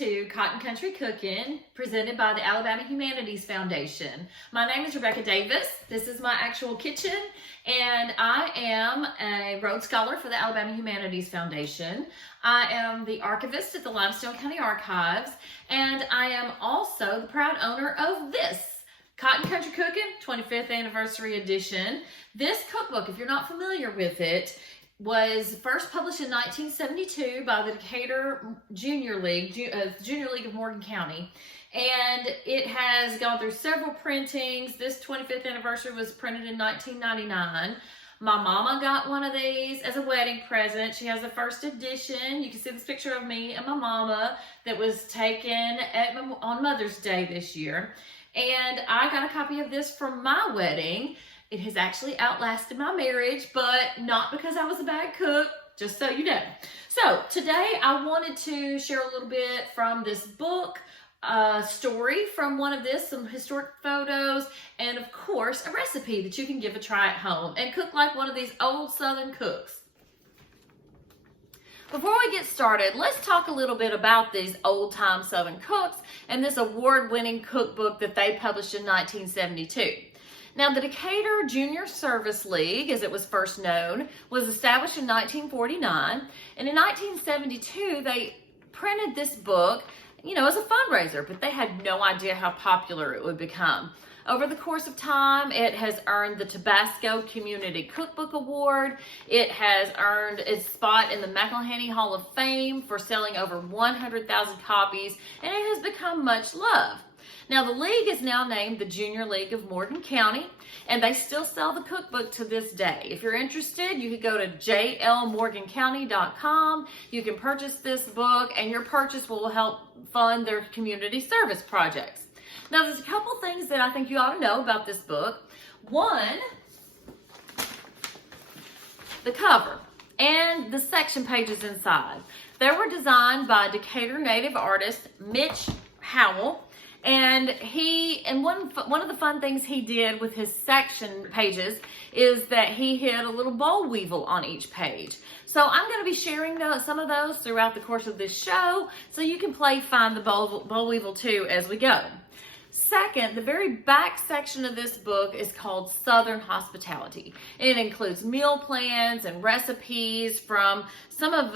to Cotton Country Cooking, presented by the Alabama Humanities Foundation. My name is Rebekah Davis. This is my actual kitchen, and I am a Rhodes Scholar for the Alabama Humanities Foundation. I am the Archivist at the Limestone County Archives, and I am also the proud owner of this Cotton Country Cooking 25th Anniversary Edition. This cookbook, if you're not familiar with it, was first published in 1972 by the Decatur Junior League of Morgan County. And it has gone through several printings. This 25th anniversary was printed in 1999. My mama got one of these as a wedding present. She has the first edition. You can see this picture of me and my mama that was taken on Mother's Day this year. And I got a copy of this from my wedding. It has actually outlasted my marriage, but not because I was a bad cook, just so you know. So today I wanted to share a little bit from this book, a story from one of this, some historic photos, and of course a recipe that you can give a try at home and cook like one of these old Southern cooks. Before we get started, let's talk a little bit about these old-time Southern cooks and this award-winning cookbook that they published in 1972. Now, the Decatur Junior Service League, as it was first known, was established in 1949, and in 1972, they printed this book, as a fundraiser, but they had no idea how popular it would become. Over the course of time, it has earned the Tabasco Community Cookbook Award. It has earned its spot in the McElhaney Hall of Fame for selling over 100,000 copies, and it has become much loved. Now, the league is now named the Junior League of Morgan County, and they still sell the cookbook to this day. If you're interested, you could go to jlmorgancounty.com. You can purchase this book, and your purchase will help fund their community service projects. Now, there's a couple things that I think you ought to know about this book. One, the cover and the section pages inside. They were designed by Decatur native artist Mitch Howell. And one of the fun things he did with his section pages is that he hid a little boll weevil on each page. So I'm going to be sharing some of those throughout the course of this show, so you can find the boll weevil too as we go. Second, the very back section of this book is called Southern Hospitality. It includes meal plans and recipes from some of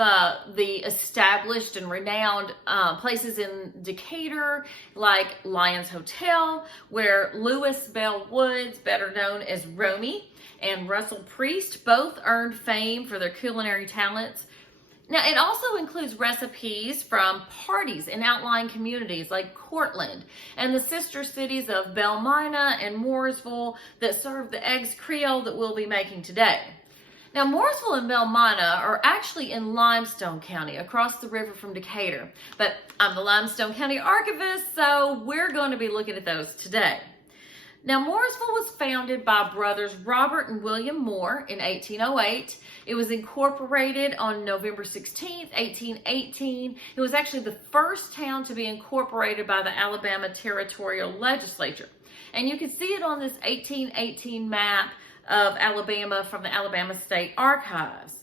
the established and renowned places in Decatur, like Lyons Hotel, where Lewis Bell Woods, better known as Romy, and Russell Priest both earned fame for their culinary talents. Now, it also includes recipes from parties in outlying communities like Cortland and the sister cities of Belle Mina and Mooresville that serve the eggs Creole that we'll be making today. Now, Mooresville and Belle Mina are actually in Limestone County, across the river from Decatur. But I'm the Limestone County Archivist, so we're going to be looking at those today. Now, Mooresville was founded by brothers Robert and William Moore in 1808. It was incorporated on November 16th, 1818. It was actually the first town to be incorporated by the Alabama Territorial Legislature. And you can see it on this 1818 map of Alabama from the Alabama State Archives.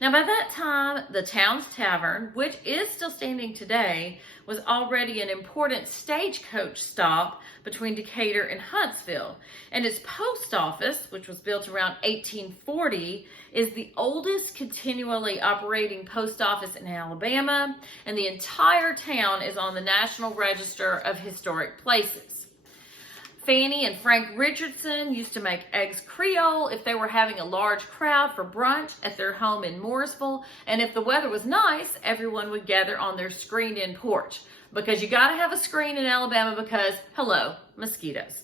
Now, by that time, the town's tavern, which is still standing today, was already an important stagecoach stop between Decatur and Huntsville. And its post office, which was built around 1840, is the oldest continually operating post office in Alabama, and the entire town is on the National Register of Historic Places. Fannie and Frank Richardson used to make eggs Creole if they were having a large crowd for brunch at their home in Mooresville. And if the weather was nice, everyone would gather on their screened-in porch. Because you got to have a screen in Alabama because, hello, mosquitoes.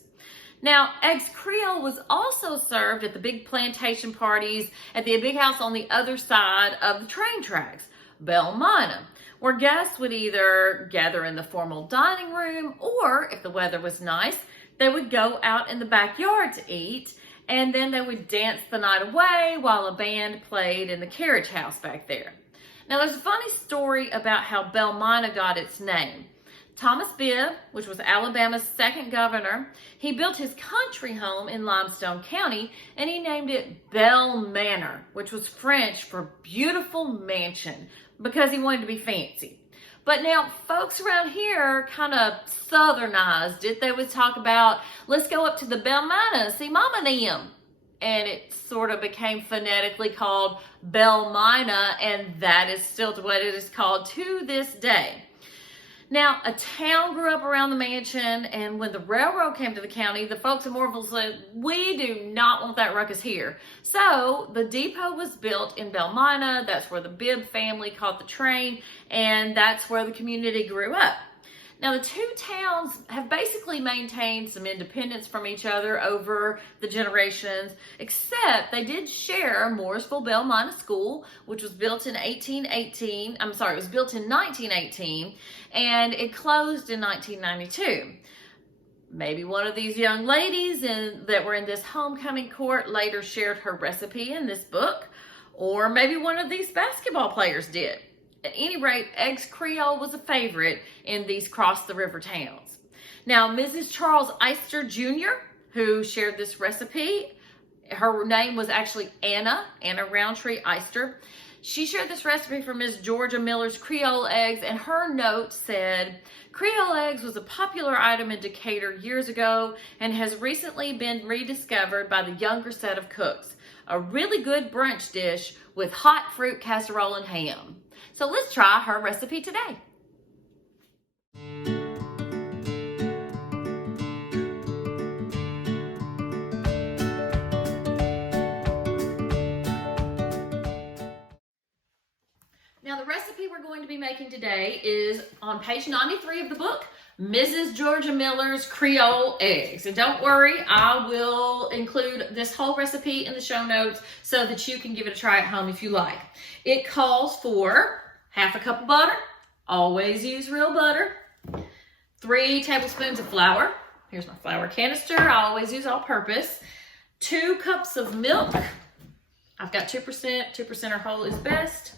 Now, eggs Creole was also served at the big plantation parties at the big house on the other side of the train tracks, Belle Mina, where guests would either gather in the formal dining room or, if the weather was nice, they would go out in the backyard to eat, and then they would dance the night away while a band played in the carriage house back there. Now, there's a funny story about how Belle Mina got its name. Thomas Bibb, which was Alabama's second governor, he built his country home in Limestone County, and he named it Belle Manor, which was French for beautiful mansion, because he wanted to be fancy. But now folks around here kind of southernized it. They would talk about, let's go up to the Belle Mina and see Mama and them. And it sort of became phonetically called Belle Mina, and that is still what it is called to this day. Now, a town grew up around the mansion, and when the railroad came to the county, the folks in Mooresville said, we do not want that ruckus here. So the depot was built in Belle Mina. That's where the Bibb family caught the train, and that's where the community grew up. Now, the two towns have basically maintained some independence from each other over the generations, except they did share Mooresville Belle Mina School, which was built in 1918. I'm sorry, it was built in 1918, and it closed in 1992. Maybe one of these young ladies that were in this homecoming court later shared her recipe in this book, or maybe one of these basketball players did. At any rate, eggs Creole was a favorite in these cross-the-river towns. Now, Mrs. Charles Eyster Jr., who shared this recipe, her name was actually Anne Rountree Eyster. She shared this recipe for Miss Georgia Miller's Creole eggs, and her note said, Creole eggs was a popular item in Decatur years ago and has recently been rediscovered by the younger set of cooks. A really good brunch dish with hot fruit casserole and ham. So let's try her recipe today. Now, the recipe we're going to be making today is on page 93 of the book, Mrs. Georgia Miller's Creole Eggs. And don't worry, I will include this whole recipe in the show notes so that you can give it a try at home if you like. It calls for half a cup of butter, always use real butter, 3 tablespoons of flour. Here's my flour canister, I always use all-purpose. 2 cups of milk. I've got 2% or whole is best.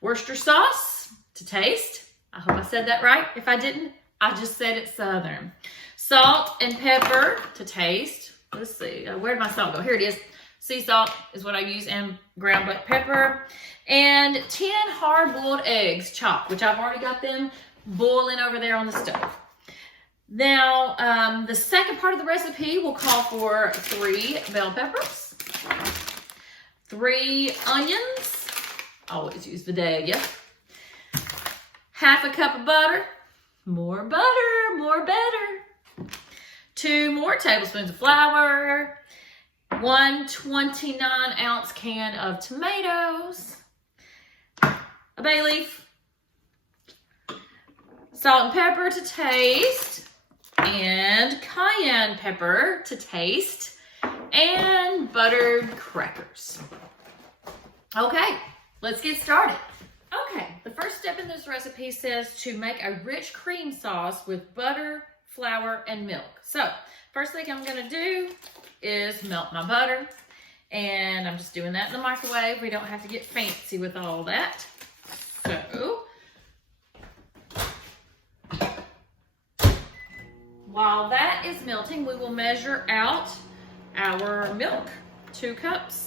Worcestershire sauce to taste. I hope I said that right. If I didn't, I just said it southern. Salt and pepper to taste. Let's see, where'd my salt go? Here it is. Sea salt is what I use, and ground black pepper. And 10 hard-boiled eggs chopped, which I've already got them boiling over there on the stove. Now, the second part of the recipe will call for 3 bell peppers, 3 onions. Always use the dag, half a cup of butter, more better, 2 more tablespoons of flour, 1 29-ounce can of tomatoes, a bay leaf, salt and pepper to taste, and cayenne pepper to taste, and buttered crackers. Okay. Let's get started. Okay, the first step in this recipe says to make a rich cream sauce with butter, flour, and milk. So, first thing I'm gonna do is melt my butter, and I'm just doing that in the microwave. We don't have to get fancy with all that. So, while that is melting, we will measure out our milk, 2 cups.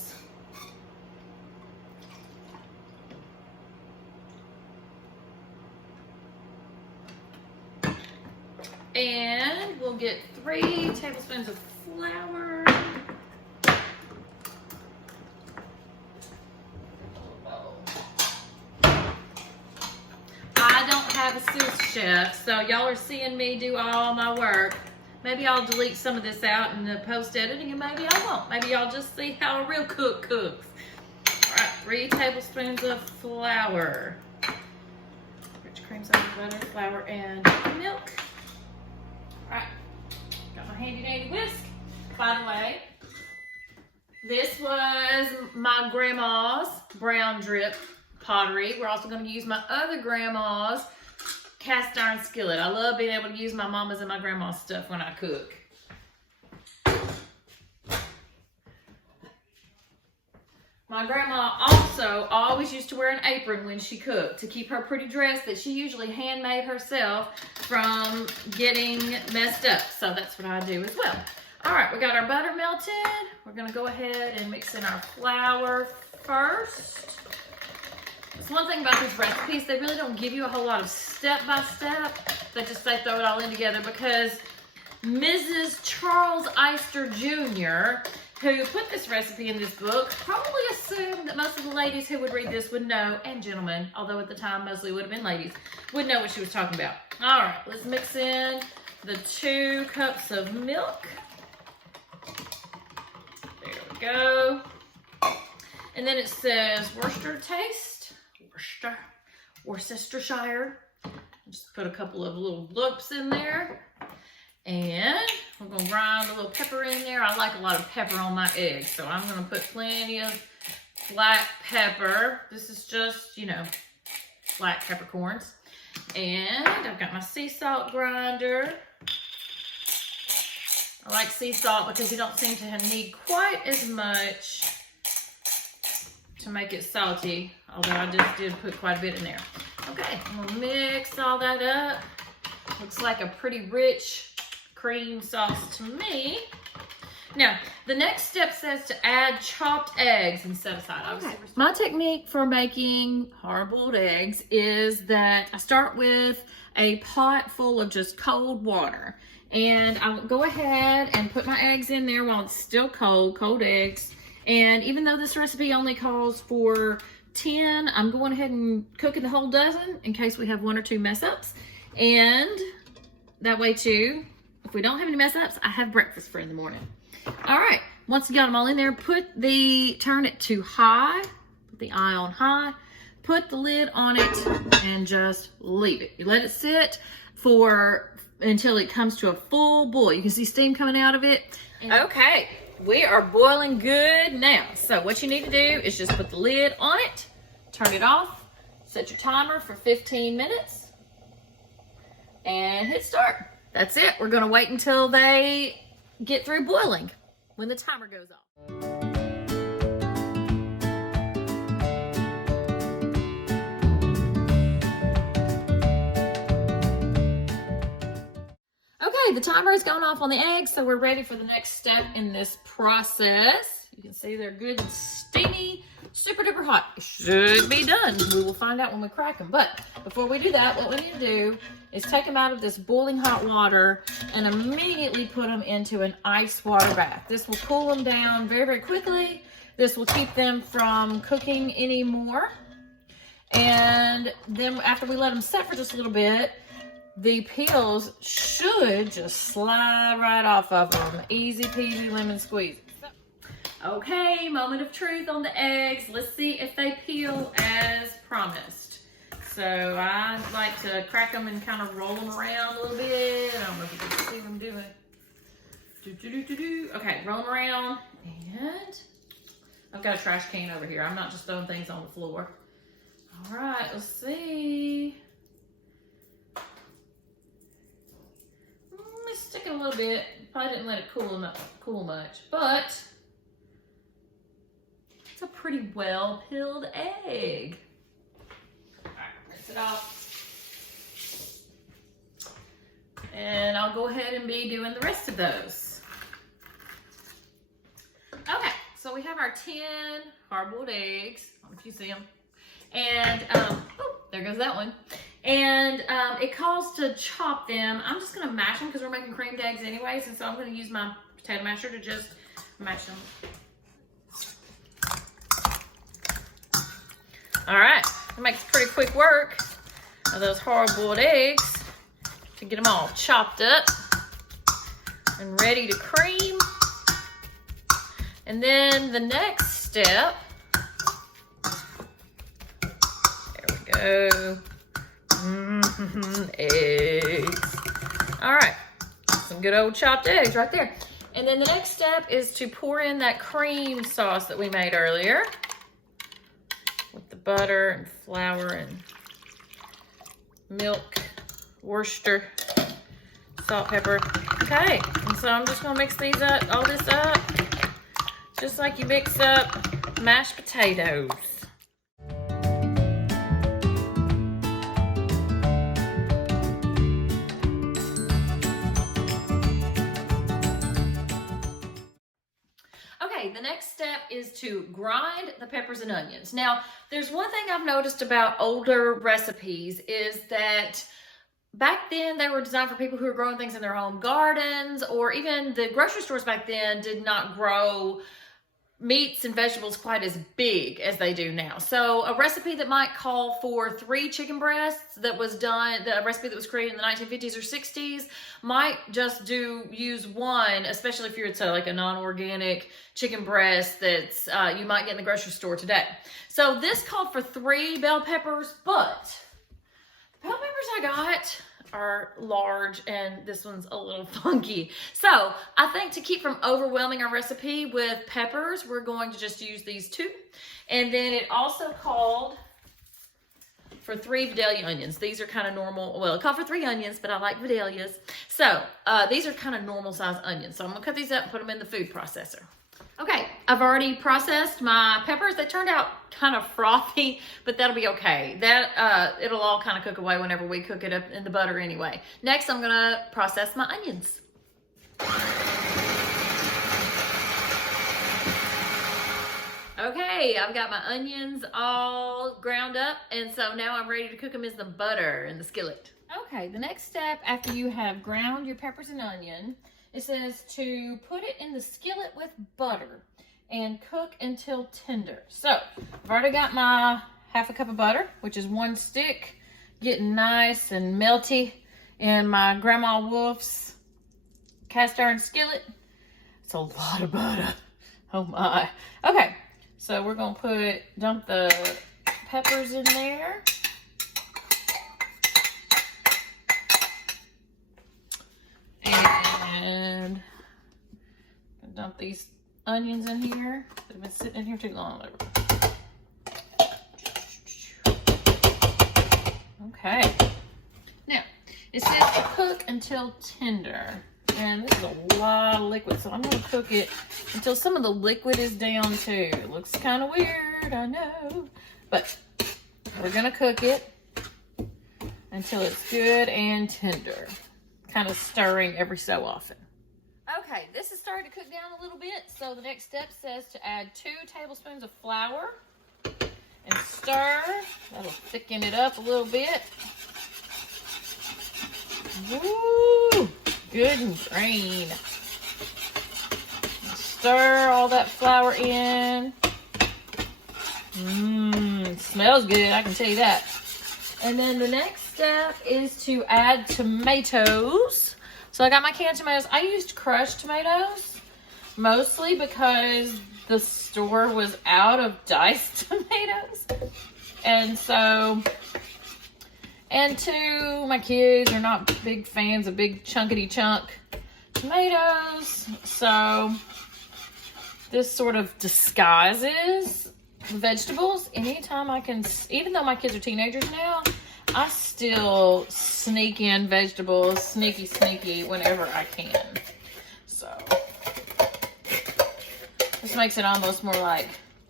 And we'll get 3 tablespoons of flour. I don't have a sous chef, so y'all are seeing me do all my work. Maybe I'll delete some of this out in the post-editing, and maybe I won't. Maybe y'all just see how a real cook cooks. All right, 3 tablespoons of flour. Rich cream sauce, butter, flour, and milk. Alright, got my handy dandy whisk. By the way, this was my grandma's brown drip pottery. We're also going to use my other grandma's cast iron skillet. I love being able to use my mama's and my grandma's stuff when I cook. My grandma also always used to wear an apron when she cooked to keep her pretty dress that she usually handmade herself from getting messed up. So that's what I do as well. All right, we got our butter melted. We're gonna go ahead and mix in our flour first. That's one thing about these recipes, they really don't give you a whole lot of step by step. They throw it all in together because Mrs. Charles Eyster Jr., who put this recipe in this book, probably assumed that most of the ladies who would read this would know, and gentlemen, although at the time mostly would have been ladies, would know what she was talking about. All right, let's mix in the 2 cups of milk. There we go. And then it says Worcester taste, Worcestershire. Just put a couple of little lumps in there. And we're going to grind a little pepper in there. I like a lot of pepper on my eggs, so I'm going to put plenty of black pepper. This is just, you know, black peppercorns. And I've got my sea salt grinder. I like sea salt because you don't seem to need quite as much to make it salty, although I just did put quite a bit in there. Okay, I'm going to mix all that up. Looks like a pretty rich cream sauce to me. Now, the next step says to add chopped eggs and set aside. Okay. My technique for making hard-boiled eggs is that I start with a pot full of just cold water. And I'll go ahead and put my eggs in there while it's still cold eggs. And even though this recipe only calls for 10, I'm going ahead and cooking the whole dozen in case we have 1 or 2 mess ups. And that way too, if we don't have any mess ups, I have breakfast for in the morning. All right, once you got them all in there, turn it to high, put the eye on high, put the lid on it, and just leave it. You let it sit until it comes to a full boil. You can see steam coming out of it. Okay, we are boiling good now. So what you need to do is just put the lid on it, turn it off, set your timer for 15 minutes, and hit start. That's it. We're going to wait until they get through boiling when the timer goes off. Okay, the timer has gone off on the eggs, so we're ready for the next step in this process. You can see they're good and steamy, super duper hot. It should be done. We will find out when we crack them. But before we do that, what we need to do is take them out of this boiling hot water and immediately put them into an ice water bath. This will cool them down very, very quickly. This will keep them from cooking anymore. And then after we let them set for just a little bit, the peels should just slide right off of them. Easy peasy lemon squeeze. Okay, moment of truth on the eggs. Let's see if they peel as promised. So I like to crack them and kind of roll them around a little bit. I don't know if you can see what I'm doing. Okay, roll them around. And I've got a trash can over here. I'm not just throwing things on the floor. All right, let's see. Let's stick it a little bit. Probably didn't let it cool much, but it's a pretty well peeled egg. All right, rinse it off. And I'll go ahead and be doing the rest of those. Okay, so we have our 10 hard-boiled eggs. I don't know if you see them. And, oh, there goes that one. And it calls to chop them. I'm just going to mash them because we're making creamed eggs anyways. And so I'm going to use my potato masher to just mash them. All right, it makes pretty quick work of those hard-boiled eggs to get them all chopped up and ready to cream. And then the next step, there we go. Eggs. All right, some good old chopped eggs right there. And then the next step is to pour in that cream sauce that we made earlier with the butter and flour and milk, Worcester, salt, pepper. Okay, and so I'm just gonna mix these up, all this up, just like you mix up mashed potatoes. Okay, the next step is to grind the peppers and onions. Now, there's one thing I've noticed about older recipes is that back then they were designed for people who were growing things in their home gardens, or even the grocery stores back then did not grow meats and vegetables quite as big as they do now. So a recipe that might call for 3 chicken breasts that was done, the recipe that was created in the 1950s or 60s, might just use 1, especially if you're like a non-organic chicken breast that's you might get in the grocery store today. So this called for 3 bell peppers, but the bell peppers I got are large and this one's a little funky. So I think to keep from overwhelming our recipe with peppers, we're going to just use these 2. And then it also called for 3 Vidalia onions. These are kind of normal. Well, it called for 3 onions, but I like Vidalias. So these are kind of normal size onions. So I'm gonna cut these up and put them in the food processor. Okay, I've already processed my peppers. They turned out kind of frothy, but that'll be okay. It'll all kind of cook away whenever we cook it up in the butter anyway. Next, I'm gonna process my onions. Okay, I've got my onions all ground up, and so now I'm ready to cook them in the butter in the skillet. Okay, the next step after you have ground your peppers and onion, it says to put it in the skillet with butter and cook until tender. So I've already got my half a cup of butter, which is 1 stick, getting nice and melty in my Grandma Wolf's cast iron skillet. It's a lot of butter. Oh my. Okay, so we're gonna dump the peppers in there. And dump these onions in here. They've been sitting in here too long. Okay. Now, it says to cook until tender. And this is a lot of liquid, so I'm going to cook it until some of the liquid is down too. It looks kind of weird, I know. But we're going to cook it until it's good and tender. Kind of stirring every so often. Okay, this is starting to cook down a little bit, so the next step says to add 2 tablespoons of flour and stir. That'll thicken it up a little bit. Woo! Good and green. Stir all that flour in. It smells good, I can tell you that. And then the next step is to add tomatoes. So I got my canned tomatoes. I used crushed tomatoes mostly because the store was out of diced tomatoes. And so, and 2, my kids are not big fans of big chunkity chunk tomatoes. So this sort of disguises vegetables. Anytime I can, even though my kids are teenagers now, I still sneak in vegetables, sneaky, whenever I can. So, this makes it almost more like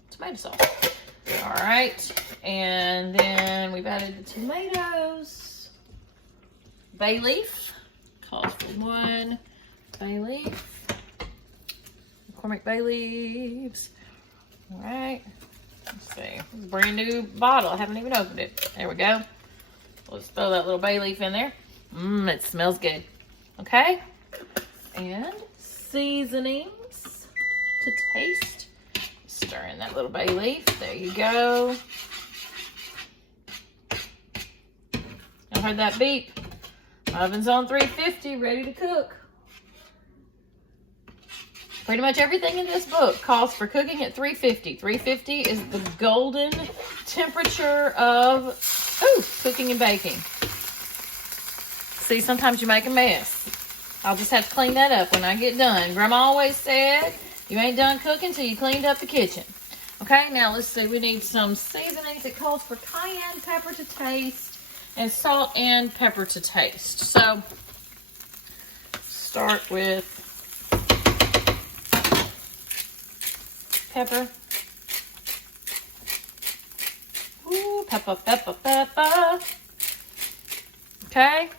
tomato sauce. All right, and then we've added the tomatoes. Bay leaf, calls for 1 bay leaf. McCormick bay leaves. All right, let's see, it's a brand new bottle. I haven't even opened it. There we go. Let's throw that little bay leaf in there. It smells good. Okay. And seasonings to taste. Stir in that little bay leaf. There you go. I heard that beep. Oven's on 350, ready to cook. Pretty much everything in this book calls for cooking at 350. 350 is the golden temperature of cooking and baking. See, sometimes you make a mess. I'll just have to clean that up when I get done. Grandma always said, you ain't done cooking till you cleaned up the kitchen. Okay, now let's see. We need some seasonings. It calls for cayenne pepper to taste and salt and pepper to taste. So, start with pepper. Ooh, pepper. Okay.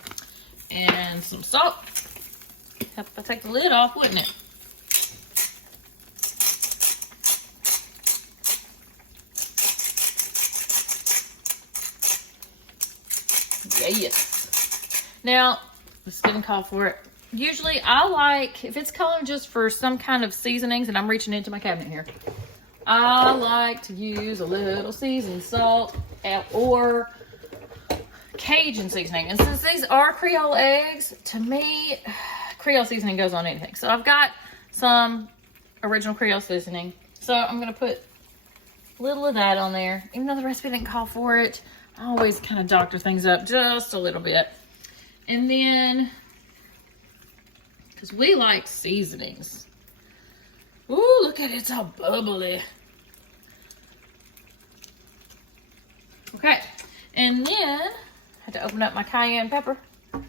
And some salt. Help if I take the lid off, wouldn't it? Now, let's get and call for it. Usually I like, if it's calling just for some kind of seasonings, and I'm reaching into my cabinet here, I like to use a little seasoned salt or Cajun seasoning. And since these are Creole eggs, to me, Creole seasoning goes on anything. So I've got some original Creole seasoning. So I'm going to put a little of that on there. Even though the recipe didn't call for it, I always kind of doctor things up just a little bit. And then, because we like seasonings. Ooh, look at it, it's all bubbly. Okay, and then I had to open up my cayenne pepper. And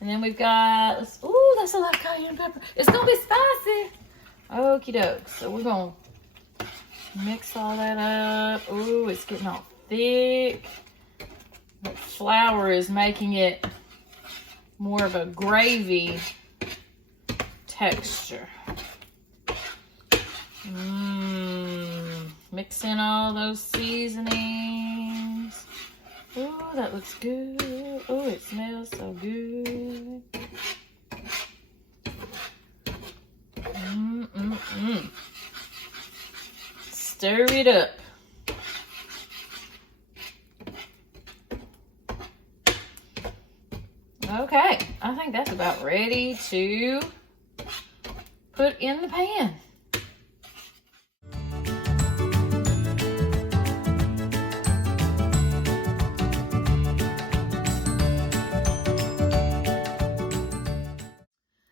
then we've got, ooh, that's a lot of cayenne pepper. It's gonna be spicy. Okie doke. So we're gonna mix all that up. Ooh, it's getting all thick. The flour is making it more of a gravy texture. Mix in all those seasonings. Ooh, that looks good. Ooh, it smells so good. Stir it up. Okay, I think that's about ready to put in the pan.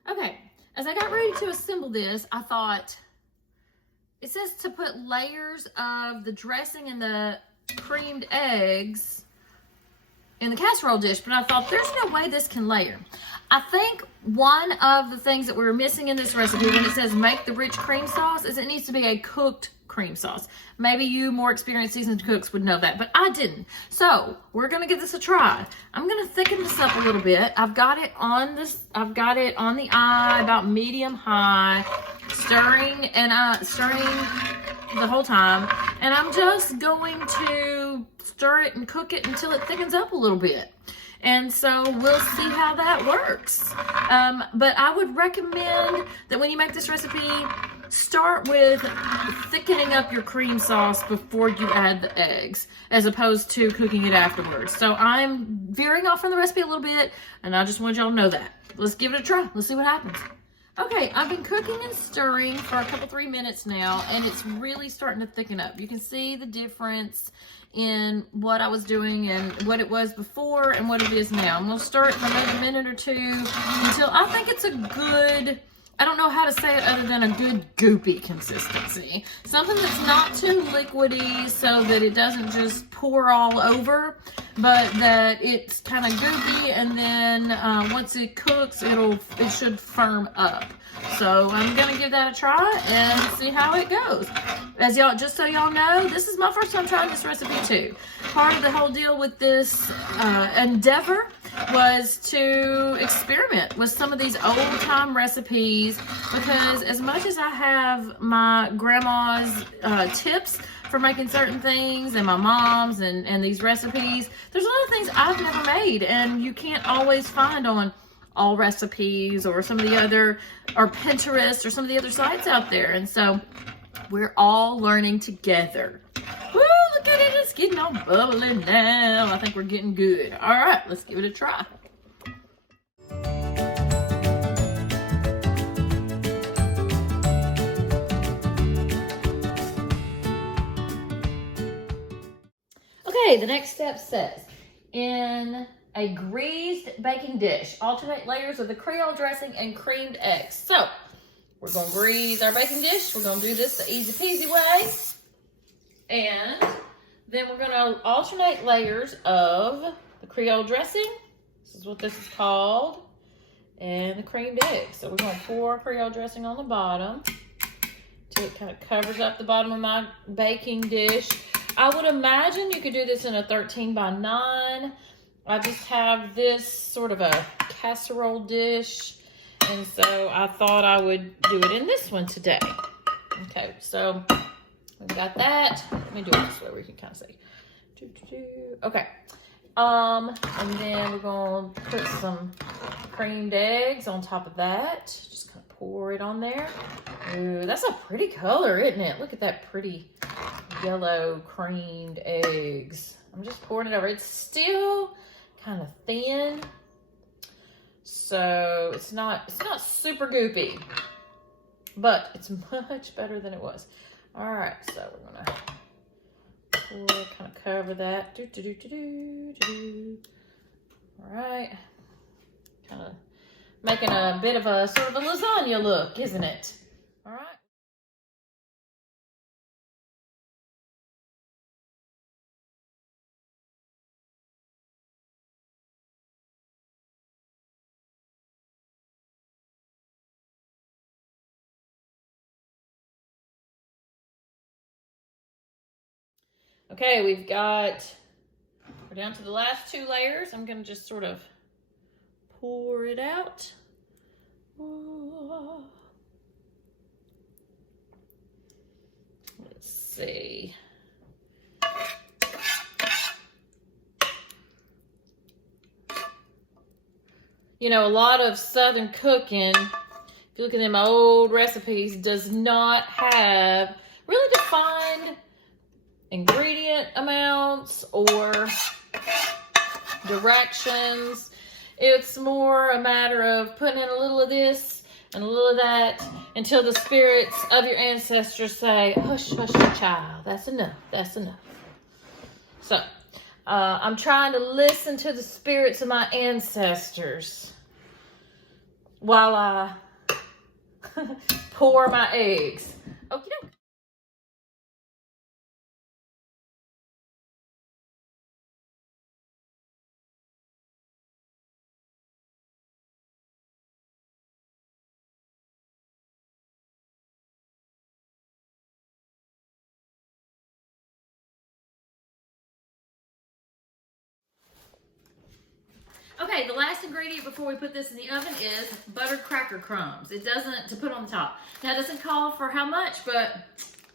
Okay, as I got ready to assemble this, I thought, it says to put layers of the dressing and the creamed eggs in the casserole dish, but I thought there's no way this can layer. I think one of the things that we were missing in this recipe when it says make the rich cream sauce is it needs to be a cooked cream sauce. Maybe you more experienced seasoned cooks would know that, but I didn't. So we're gonna give this a try. I'm gonna thicken this up a little bit. I've got it on the eye, about medium high, stirring the whole time. And I'm just going to stir it and cook it until it thickens up a little bit. And so we'll see how that works. But I would recommend that when you make this recipe, start with thickening up your cream sauce before you add the eggs, as opposed to cooking it afterwards. So I'm veering off from the recipe a little bit, and I just want y'all to know that. Let's give it a try. Let's see what happens. Okay, I've been cooking and stirring for a couple, 3 minutes now, and it's really starting to thicken up. You can see the difference in what I was doing and what it was before and what it is now. I'm gonna stir it for maybe a minute or two until I think it's a good, I don't know how to say it other than a good goopy consistency. Something that's not too liquidy so that it doesn't just pour all over, but that it's kind of goopy, and then once it cooks, it should firm up. So I'm gonna give that a try and see how it goes. As y'all, just so y'all know, this is my first time trying this recipe too. Part of the whole deal with this endeavor was to experiment with some of these old time recipes, because as much as I have my grandma's tips for making certain things and my mom's and these recipes, there's a lot of things I've never made and you can't always find on All Recipes or some of the other, or Pinterest or some of the other sites out there. And so we're all learning together. Woo, look at it, it's getting all bubbly now. I think we're getting good. All right, let's give it a try. Okay, the next step says, in a greased baking dish, alternate layers of the Creole dressing and creamed eggs. So we're gonna grease our baking dish. We're gonna do this the easy peasy way. And then we're gonna alternate layers of the Creole dressing. This is what this is called. And the creamed eggs. So we're gonna pour Creole dressing on the bottom till it kind of covers up the bottom of my baking dish. I would imagine you could do this in a 13 by 9. I just have this sort of a casserole dish, and so I thought I would do it in this one today. Okay, so we've got that. Let me do it this way where you can kind of see. Okay, And then we're gonna put some creamed eggs on top of that. Just gonna pour it on there. Ooh, that's a pretty color, isn't it? Look at that pretty yellow creamed eggs. I'm just pouring it over. It's still kind of thin, so it's not super goopy, but it's much better than it was. All right, so we're gonna pour, kind of cover that. All right, kind of making a bit of a sort of a lasagna look, isn't it? All right. Okay, we're down to the last 2 layers. I'm gonna just sort of pour it out. Let's see. You know, a lot of Southern cooking, if you look at them old recipes, does not have really defined ingredient amounts or directions. It's more a matter of putting in a little of this and a little of that until the spirits of your ancestors say, hush, hush, child, that's enough, that's enough. So, I'm trying to listen to the spirits of my ancestors while I pour my eggs. Okay. Okay, the last ingredient before we put this in the oven is buttered cracker crumbs. It doesn't, to put on the top. Now, it doesn't call for how much, but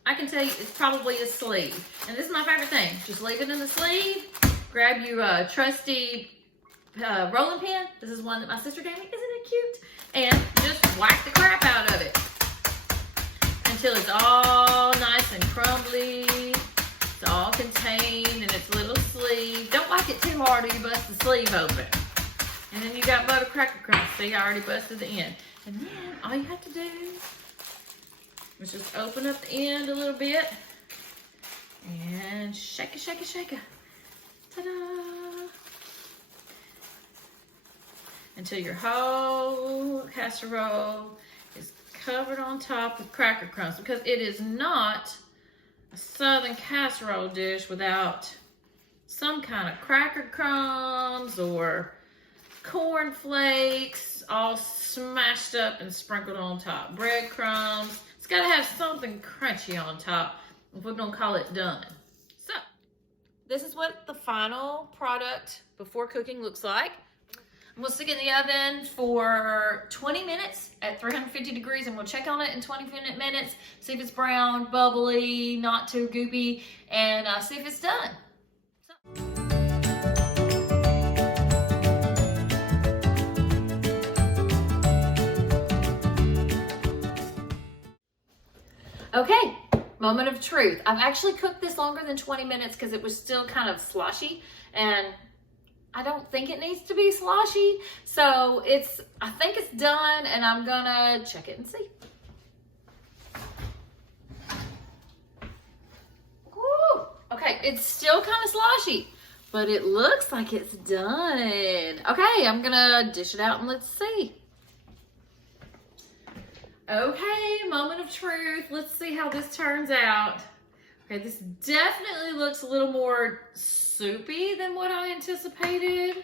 I can tell you it's probably a sleeve. And this is my favorite thing. Just leave it in the sleeve. Grab you a trusty rolling pin. This is one that my sister gave me. Isn't it cute? And just whack the crap out of it until it's all nice and crumbly. It's all contained in its little sleeve. Don't whack it too hard or you bust the sleeve open. And then you got butter cracker crumbs. See, I already busted the end. And then all you have to do is just open up the end a little bit and shake it, shake it, shake it. Ta-da! Until your whole casserole is covered on top with cracker crumbs, because it is not a Southern casserole dish without some kind of cracker crumbs or corn flakes all smashed up and sprinkled on top. Breadcrumbs. It's got to have something crunchy on top if we're going to call it done. So, this is what the final product before cooking looks like. We'll stick it in the oven for 20 minutes at 350 degrees, and we'll check on it in 20 minutes, see if it's brown, bubbly, not too goopy, and see if it's done. Okay, moment of truth. I've actually cooked this longer than 20 minutes because it was still kind of sloshy, and I don't think it needs to be sloshy. So I think it's done, and I'm gonna check it and see. Woo! Okay, it's still kind of sloshy, but it looks like it's done. Okay, I'm gonna dish it out and let's see. Okay, moment of truth. Let's see how this turns out. Okay, this definitely looks a little more soupy than what I anticipated.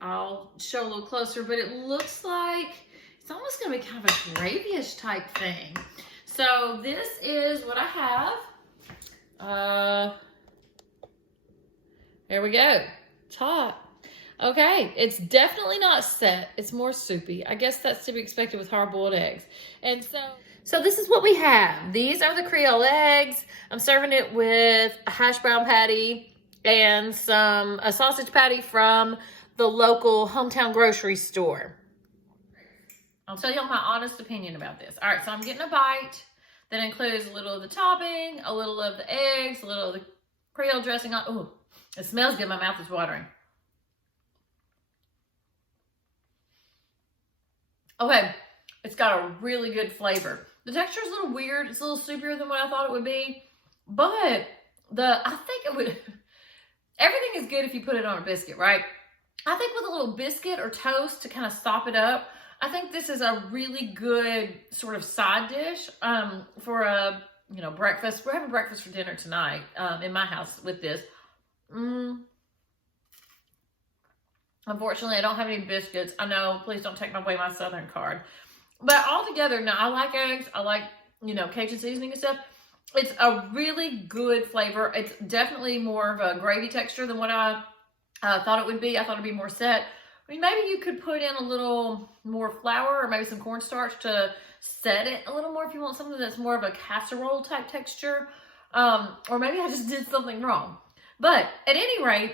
I'll show a little closer, but it looks like it's almost gonna be kind of a gravy-ish type thing. So this is what I have. There we go. It's hot. Okay, it's definitely not set. It's more soupy. I guess that's to be expected with hard-boiled eggs. And so this is what we have. These are the Creole eggs. I'm serving it with a hash brown patty and a sausage patty from the local hometown grocery store. I'll tell you my honest opinion about this. All right, so I'm getting a bite that includes a little of the topping, a little of the eggs, a little of the Creole dressing. Oh, it smells good. My mouth is watering. Okay, it's got a really good flavor. The texture is a little weird. It's a little soupier than what I thought it would be, but I think it would. Everything is good if you put it on a biscuit, right? I think with a little biscuit or toast to kind of sop it up, I think this is a really good sort of side dish for a breakfast. We're having breakfast for dinner tonight in my house with this. Unfortunately, I don't have any biscuits. I know, please don't take away my Southern card. But altogether, now I like eggs. I like, Cajun seasoning and stuff. It's a really good flavor. It's definitely more of a gravy texture than what I thought it would be. I thought it'd be more set. I mean, maybe you could put in a little more flour or maybe some cornstarch to set it a little more if you want something that's more of a casserole type texture. Or maybe I just did something wrong. But at any rate,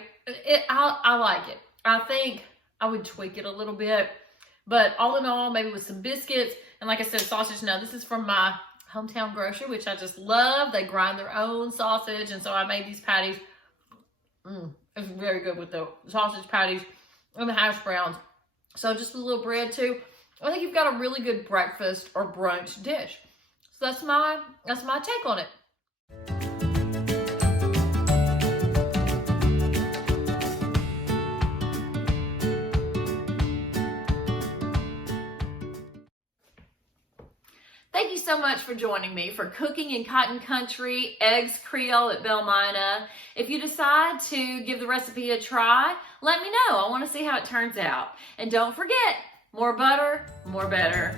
I like it. I think I would tweak it a little bit. But all in all, maybe with some biscuits. And like I said, sausage. Now, this is from my hometown grocery, which I just love. They grind their own sausage. And so I made these patties. It's very good with the sausage patties and the hash browns. So just with a little bread too. I think you've got a really good breakfast or brunch dish. So that's my take on it. Thank you so much for joining me for Cooking in Cotton Country, Eggs Creole at Belle Mina. If you decide to give the recipe a try, let me know. I want to see how it turns out. And don't forget, more butter, more better.